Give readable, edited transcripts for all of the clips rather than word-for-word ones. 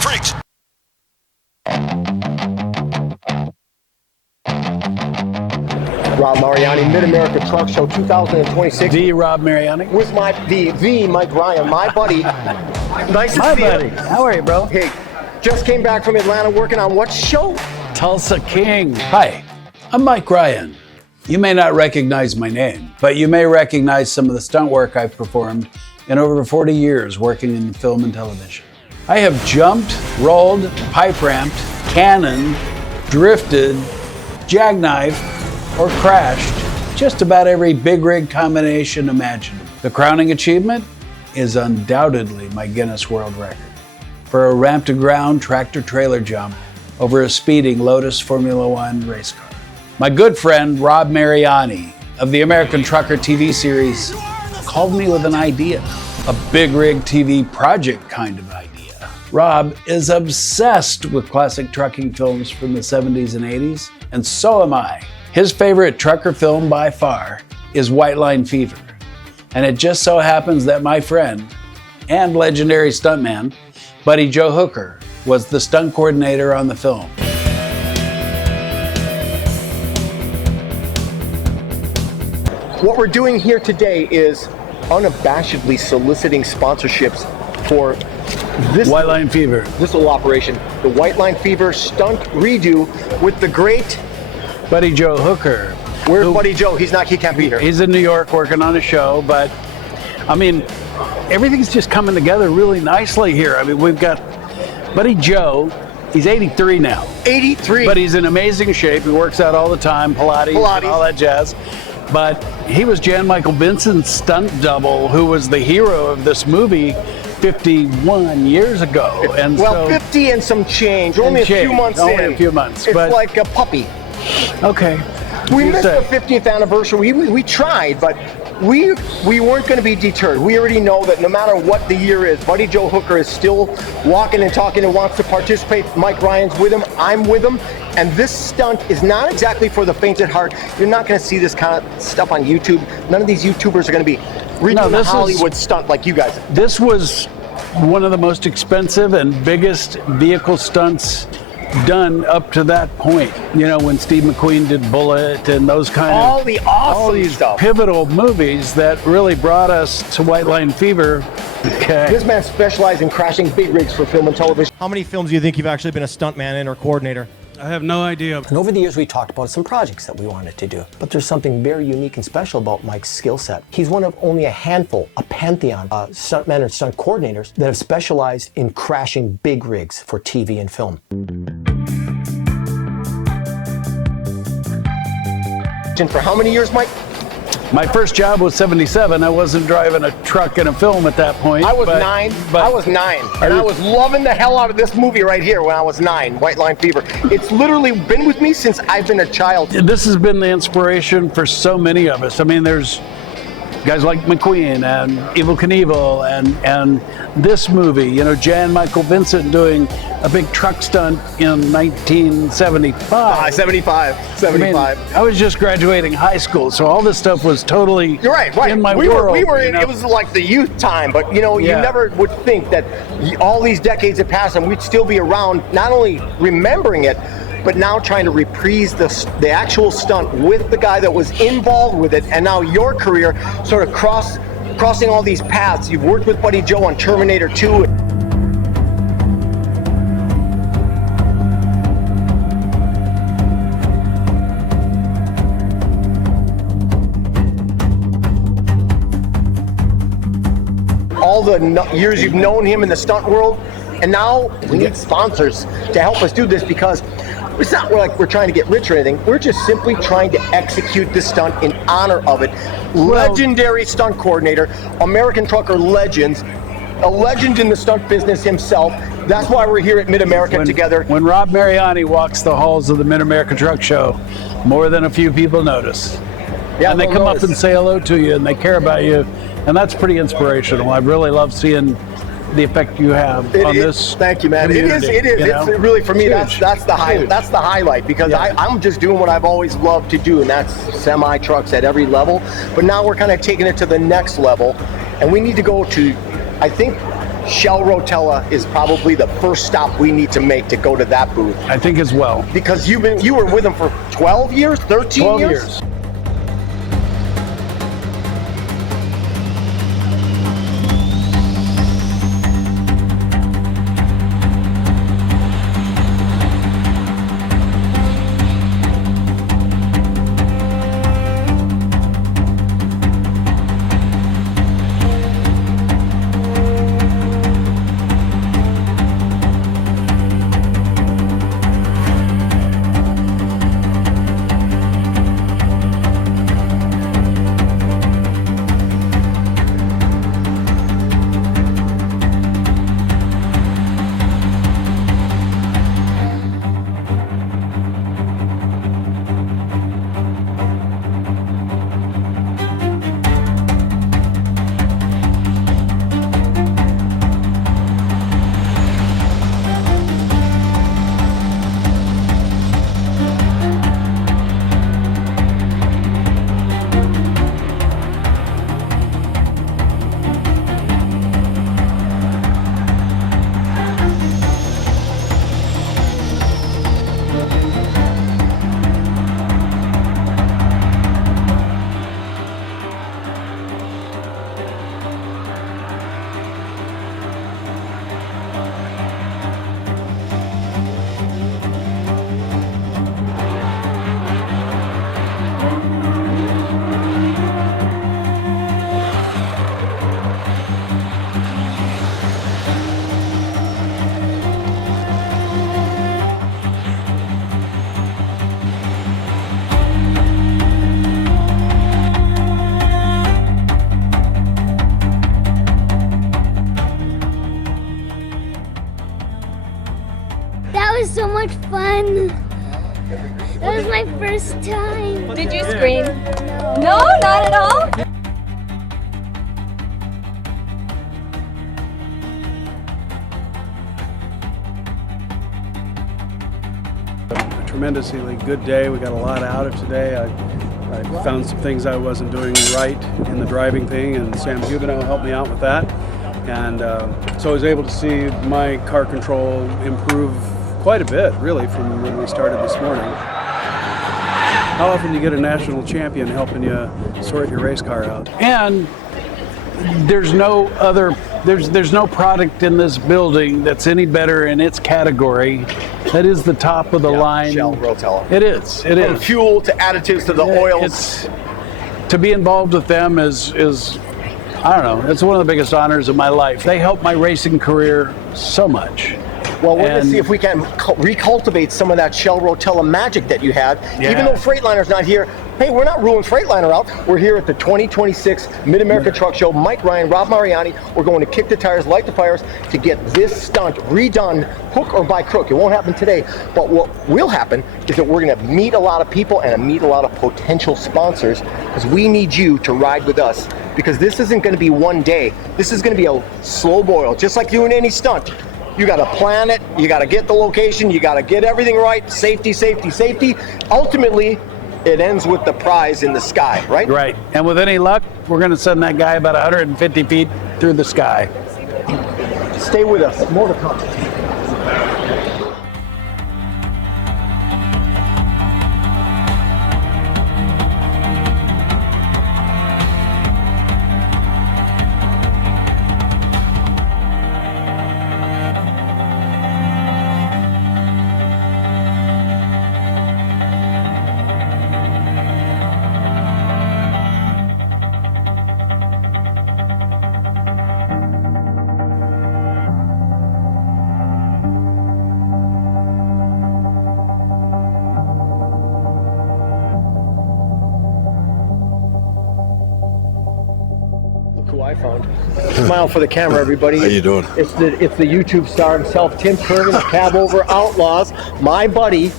freaks. Rob Mariani, Mid-America Truck Show 2026. The Rob Mariani. With the Mike Ryan, my buddy. Nice to see buddy. you. How are you, bro? Hey, just came back from Atlanta working on what show? Tulsa King. Hi, I'm Mike Ryan. You may not recognize my name, but you may recognize some of the stunt work I've performed in over 40 years working in film and television. I have jumped, rolled, pipe ramped, cannoned, drifted, jackknifed, or crashed just about every big rig combination imaginable. The crowning achievement is undoubtedly my Guinness World Record for a ramp to ground tractor trailer jump over a speeding Lotus Formula One race car. My good friend Rob Mariani of the American Trucker TV series called me with an idea, a big rig TV project kind of idea. Rob is obsessed with classic trucking films from the 70s and 80s, and so am I. His favorite trucker film by far is White Line Fever. And it just so happens that my friend and legendary stuntman, Buddy Joe Hooker, was the stunt coordinator on the film. What we're doing here today is unabashedly soliciting sponsorships for this White Line Fever. This little operation, the White Line Fever stunt redo with the great Buddy Joe Hooker. Where's Buddy Joe? He can't be here. He's in New York working on a show, but I mean, everything's just coming together really nicely here. I mean, we've got Buddy Joe. He's 83 now. 83. But he's in amazing shape. He works out all the time, Pilates. And all that jazz. But he was Jan Michael Vincent's stunt double, who was the hero of this movie 51 years ago. And well, 50 and some change. Only a few months in. Only a few months. It's like a puppy. Okay. We missed the 50th anniversary. We tried, but we weren't going to be deterred. We already know that no matter what the year is, Buddy Joe Hooker is still walking and talking and wants to participate. Mike Ryan's with him. I'm with him. And this stunt is not exactly for the faint at heart. You're not going to see this kind of stuff on YouTube. None of these YouTubers are going to be redoing the Hollywood stunt like you guys. This was one of the most expensive and biggest vehicle stunts done up to that point. You know, when Steve McQueen did Bullet and those kind all the awesome all these stuff. Pivotal movies that really brought us to White Line Fever. Okay. This man specialized in crashing big rigs for film and television. How many films do you think you've actually been a stuntman in or coordinator? I have no idea. And over the years, we talked about some projects that we wanted to do. But there's something very unique and special about Mike's skill set. He's one of only a handful, a pantheon, stuntmen and stunt coordinators that have specialized in crashing big rigs for TV and film. For how many years, Mike? My first job was 77. I wasn't driving a truck in a film at that point. I was 9. I was 9. And I was loving the hell out of this movie right here when I was 9, White Line Fever. It's literally been with me since I've been a child. This has been the inspiration for so many of us. I mean, there's guys like McQueen and Evel Knievel and this movie, you know, Jan Michael Vincent doing a big truck stunt in 1975. 75. I mean, I was just graduating high school, so all this stuff was totally You're right. in my we world. We were you in, know? It was like the youth time, but you know, you never would think that all these decades had passed and we'd still be around, not only remembering it, but now trying to reprise the actual stunt with the guy that was involved with it. And now your career sort of crossing all these paths. You've worked with Buddy Joe on Terminator 2. All the years you've known him in the stunt world, and now we need sponsors to help us do this, because it's not like we're trying to get rich or anything. We're just simply trying to execute this stunt in honor of it. Legendary stunt coordinator, American Trucker legends, a legend in the stunt business himself. That's why we're here at Mid-America together. When Rob Mariani walks the halls of the Mid-America Truck Show, more than a few people notice. Yeah, and they come up and say hello to you, and they care about you, and that's pretty inspirational. I really love seeing the effect you have on this. Thank you, man. It is. It's really, for me, that's the highlight, because I'm just doing what I've always loved to do, and that's semi trucks at every level. But now we're kind of taking it to the next level, and we need to go to, I think Shell Rotella is probably the first stop we need to make to go to that booth. I think as well. Because you were with them for 12 years, 13 12 years? years. That was so much fun. That was my first time. Did you scream? No, not at all? A tremendously good day. We got a lot out of today. I found some things I wasn't doing right in the driving thing, and Sam Huguenot helped me out with that. And so I was able to see my car control improve quite a bit, really, from when we started this morning. How often do you get a national champion helping you sort your race car out? And there's no product in this building that's any better in its category. That is the top of the line. Shell Rotella. It is. It From is. fuel to additives to the oils. It's, to be involved with them is I don't know. It's one of the biggest honors of my life. They helped my racing career so much. Well, we're going to And- see if we can recultivate some of that Shell Rotella magic that you had. Yeah. Even though Freightliner's not here, hey, we're not ruling Freightliner out. We're here at the 2026 Mid-America Truck Show. Mike Ryan, Rob Mariani. We're going to kick the tires, light the fires to get this stunt redone, hook or by crook. It won't happen today, but what will happen is that we're going to meet a lot of people and meet a lot of potential sponsors, because we need you to ride with us, because this isn't going to be one day. This is going to be a slow boil, just like doing any stunt. You got to plan it, you got to get the location, you got to get everything right, safety, safety, safety. Ultimately, it ends with the prize in the sky, right? Right. And with any luck, we're going to send that guy about 150 feet through the sky. Stay with us, more to come. Who I found. Smile for the camera, everybody. How you doing? It's the YouTube star himself, Tim Kervin of Cabover Outlaws. My buddy.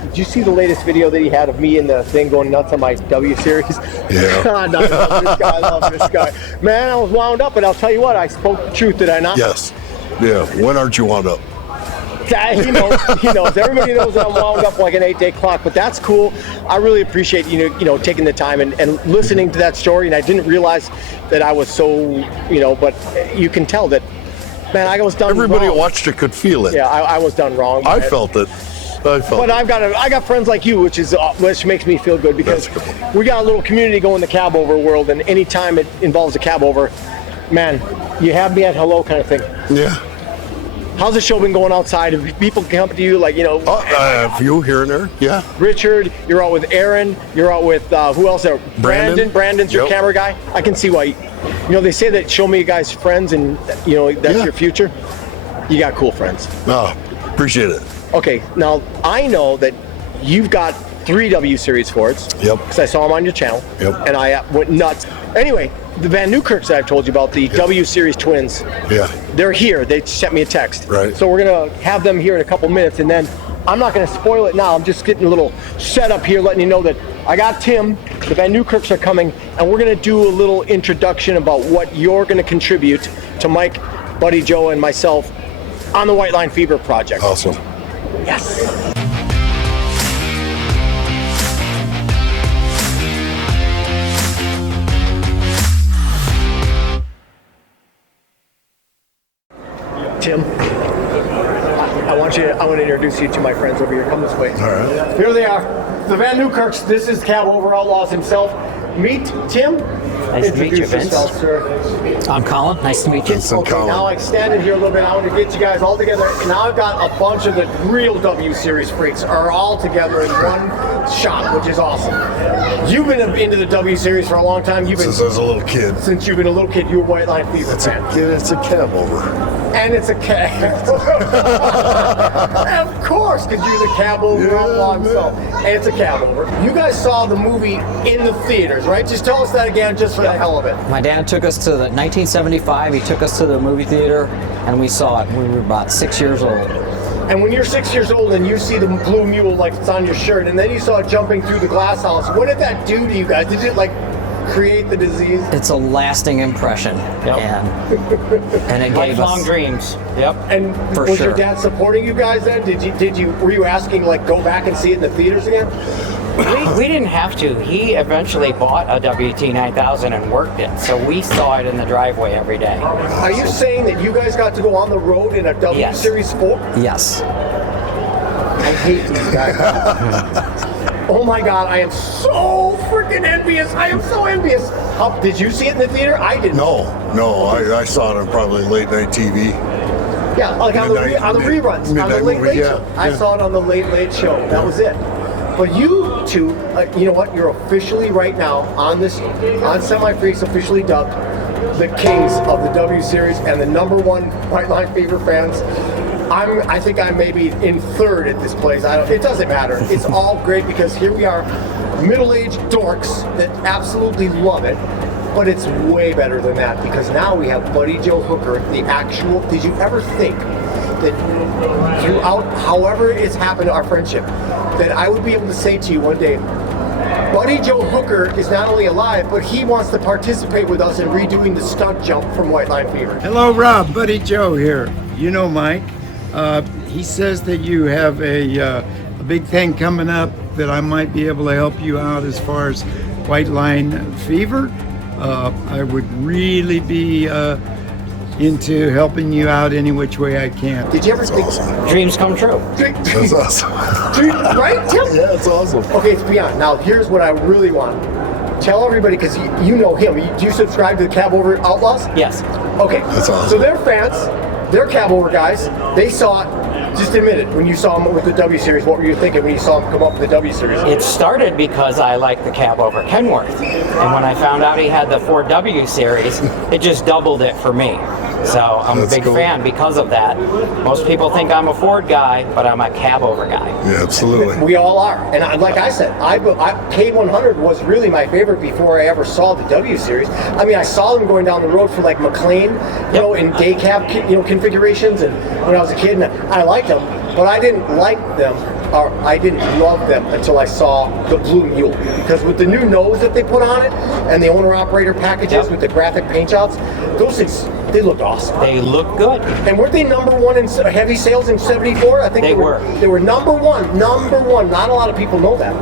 Did you see the latest video that he had of me in the thing going nuts on my W series? Yeah. God, I love this guy. I love this guy. Man, I was wound up, but I'll tell you what, I spoke the truth, did I not? Yes. Yeah. When aren't you wound up? He knows. He knows. Everybody knows that I'm wound up like an 8-day clock, but that's cool. I really appreciate you know taking the time and listening to that story. And I didn't realize that I was so but you can tell that Man, I was done Everybody wrong. who watched it could feel it. Yeah, I was done wrong. I felt it. But I got friends like you, which makes me feel good because we got a little community going in the Cabover world, and anytime it involves a Cabover, man, you have me at hello kind of thing. Yeah. How's the show been going outside? Have people come to you like, A few here and there, yeah. Richard, you're out with Aaron, you're out with, who else there? Brandon. Brandon's your camera guy. I can see why, they say that show me you guys friends and, that's your future. You got cool friends. No, appreciate it. Okay, now I know that you've got 3 W Series Fords. Yep. Because I saw them on your channel. Yep. And I went nuts. Anyway, the VanNewkirks that I've told you about, the W Series twins. Yeah. They're here. They sent me a text. Right. So we're gonna have them here in a couple minutes, and then I'm not gonna spoil it now. I'm just getting a little setup here, letting you know that I got Tim. The VanNewkirks are coming, and we're gonna do a little introduction about what you're gonna contribute to Mike, Buddy Joe, and myself on the White Line Fever project. Awesome. Yes. Tim, I want to introduce you to my friends over here. Come this way. All right. Here they are, the VanNewkirks. This is Cabover Outlaws himself. Meet Tim. Nice to meet you, Vince. Yourself, sir. I'm Colin. Nice to meet you. Vincent Colin. Now I extended here a little bit. I want to get you guys all together. And now I've got a bunch of the real W Series freaks are all together in one shot, which is awesome. You've been into the W Series for a long time. Since I was a little kid. Since you've been a little kid, you're a White Line Fever fan. It's a Cabover. And it's a cab. Of course, because you're the Cabover Outlaw himself. And it's a Cabover. You guys saw the movie in the theaters, right? Just tell us that again, just for the hell of it. My dad took us to the 1975. He took us to the movie theater, and we saw it when we were about 6 years old. And when you're 6 years old and you see the blue mule like it's on your shirt, and then you saw it jumping through the glass house, what did that do to you guys? Did it create the disease? It's a lasting impression, and it gave lifelong us dreams. Yep. And For was sure. your dad supporting you guys then? Were you asking go back and see it in the theaters again? We didn't have to. He eventually bought a WT9000 and worked it, so we saw it in the driveway every day. Are you saying that you guys got to go on the road in a W Yes. Series 4? Yes. I hate these guys. Oh my God, I am so freaking envious. I am so envious. Did you see it in the theater? I didn't. No, I saw it on probably late night TV. Yeah, on the reruns, on the midnight Late movie, Late yeah, Show. I yeah. saw it on the Late Late Show. That was it. But you two, you know what? You're officially right now on Semi Freaks, officially dubbed the kings of the W Series and the #1 White Line Fever fans. I think I'm maybe in third at this place. It doesn't matter. It's all great because here we are, middle-aged dorks that absolutely love it. But it's way better than that because now we have Buddy Joe Hooker, the actual. Did you ever think that throughout, however it's happened to our friendship, that I would be able to say to you one day, Buddy Joe Hooker is not only alive, but he wants to participate with us in redoing the stunt jump from White Line Fever. Hello, Rob. Buddy Joe here. You know Mike. He says that you have a big thing coming up that I might be able to help you out as far as White Line Fever. I would really be into helping you out any which way I can. Did you ever think Dreams come true. That's awesome. Right, Tim? Yeah, it's awesome. Okay, it's beyond. Now, here's what I really want. Tell everybody, because you know him. Do you subscribe to the Cabover Outlaws? Yes. Okay. That's awesome. So they're fans. They're Cabover guys. They saw it. Just admit it. When you saw him with the W Series, what were you thinking when you saw him come up with the W Series? It started because I liked the Cabover Kenworth, and when I found out he had the 4W series, it just doubled it for me. So I'm That's a big cool. fan because of that. Most people think I'm a Ford guy, but I'm a Cabover guy. Yeah, absolutely. We all are. And like I said, K100 was really my favorite before I ever saw the W Series. I mean, I saw them going down the road for McLean, in day cab, configurations, and when I was a kid, and I liked them, but I didn't like them, or I didn't love them until I saw the Blue Mule. Because with the new nose that they put on it, and the owner-operator packages with the graphic paint jobs, those things, they looked awesome. They look good. And weren't they #1 in heavy sales in '74? I think They were. They were number one. Not a lot of people know that.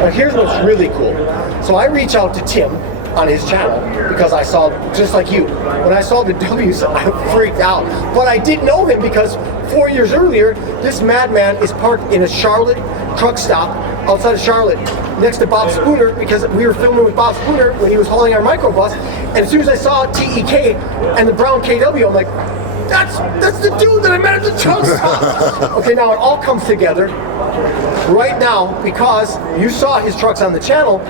But here's what's really cool. So I reach out to Tim on his channel because I saw, just like you, when I saw the W's, I freaked out. But I did know him because 4 years earlier, this madman is parked in a Charlotte truck stop outside of Charlotte next to Bob Spooner, because we were filming with Bob Spooner when he was hauling our microbus. And as soon as I saw TEK and the brown KW, I'm like, that's the dude that I met at the truck stop. Okay, now it all comes together right now because you saw his trucks on the channel.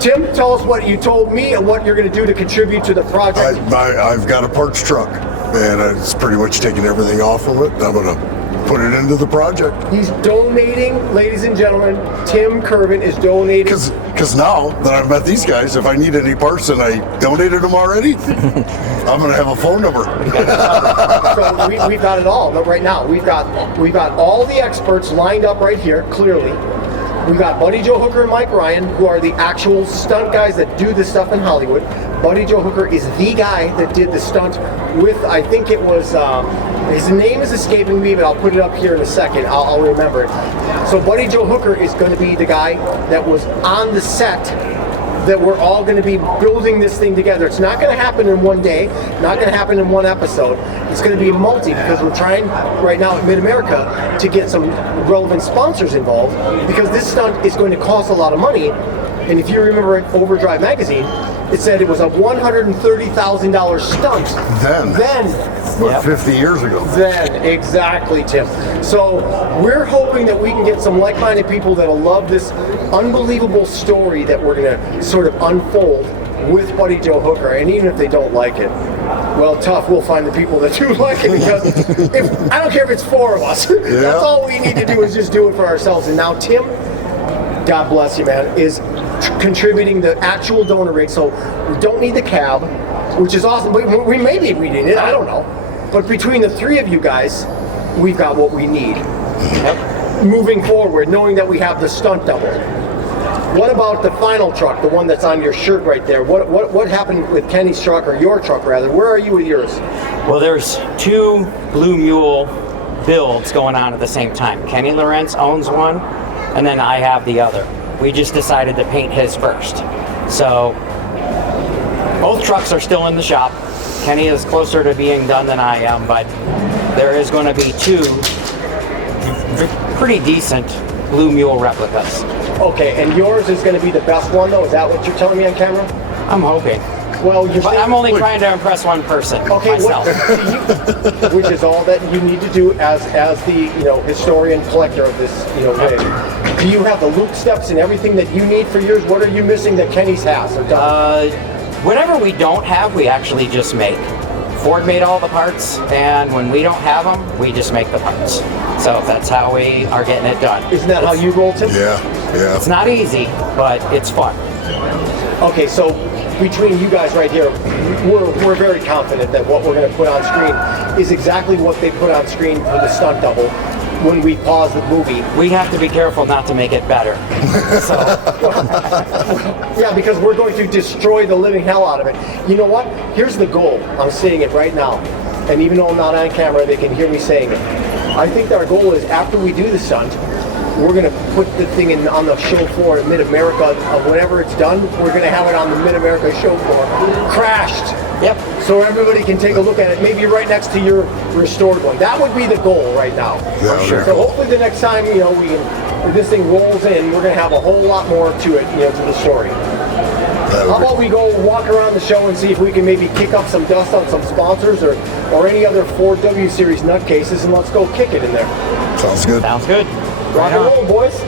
Tim, tell us what you told me and what you're going to do to contribute to the project. I've got a parts truck, and it's pretty much taking everything off of it. I'm going to put it into the project. He's donating, ladies and gentlemen. Tim Kervin is donating. Because now that I've met these guys, if I need any parts and I donated them already, I'm going to have a phone number. So we've got it all right now. We've got all the experts lined up right here, clearly. We've got Buddy Joe Hooker and Mike Ryan, who are the actual stunt guys that do this stuff in Hollywood. Buddy Joe Hooker is the guy that did the stunt with, I think it was, his name is escaping me, but I'll put it up here in a second. I'll remember it. So Buddy Joe Hooker is going to be the guy that was on the set that we're all going to be building this thing together. It's not going to happen in one day, not going to happen in one episode. It's going to be multi, because we're trying right now at Mid-America to get some relevant sponsors involved, because this stunt is going to cost a lot of money. And if you remember in Overdrive magazine, it said it was a $130,000 stunt. Then. What, 50 years ago? Then, exactly, Tim. So we're hoping that we can get some like-minded people that'll love this unbelievable story that we're going to sort of unfold with Buddy Joe Hooker. And even if they don't like it, well, tough, we'll find the people that do like it, because I don't care if it's 4 of us. That's all we need to do is just do it for ourselves. And now Tim, God bless you, man, is contributing the actual donor rig. So we don't need the cab, which is awesome. We may be reading it, I don't know. But between the 3 of you guys, we've got what we need. Moving forward, knowing that we have the stunt double. What about the final truck, the one that's on your shirt right there? What happened with Kenny's truck, or your truck rather? Where are you with yours? Well, there's 2 Blue Mule builds going on at the same time. Kenny Lorenz owns one, and then I have the other. We just decided to paint his first. So both trucks are still in the shop. Kenny is closer to being done than I am, but there is going to be 2 pretty decent Blue Mule replicas. Okay, and yours is going to be the best one, though? Is that what you're telling me on camera? I'm hoping. Well, but I'm only trying to impress one person, myself. Which is all that you need to do as the historian collector of this rig. Do you have the loop steps and everything that you need for yours? What are you missing that Kenny's has? Whatever we don't have, we actually just make. Ford made all the parts, and when we don't have them, we just make the parts. So that's how we are getting it done. Isn't that how you roll, Tim? Yeah. It's not easy, but it's fun. Okay, so between you guys right here, we're very confident that what we're going to put on screen is exactly what they put on screen for the stunt double when we pause the movie. We have to be careful not to make it better. So. Yeah, because we're going to destroy the living hell out of it. You know what? Here's the goal. I'm saying it right now. And even though I'm not on camera, they can hear me saying it. I think that our goal is, after we do the stunt, we're going to put the thing on the show floor at Mid-America. Whenever it's done, we're going to have it on the Mid-America show floor, crashed. Yep. So everybody can take a look at it, maybe right next to your restored one. That would be the goal right now. Yeah, for sure. So hopefully the next time, when this thing rolls in, we're going to have a whole lot more to it, to the story. How about we go walk around the show and see if we can maybe kick up some dust on some sponsors or any other 4W Series nutcases, and let's go kick it in there. Sounds good. Sounds good. Rock and roll, boys.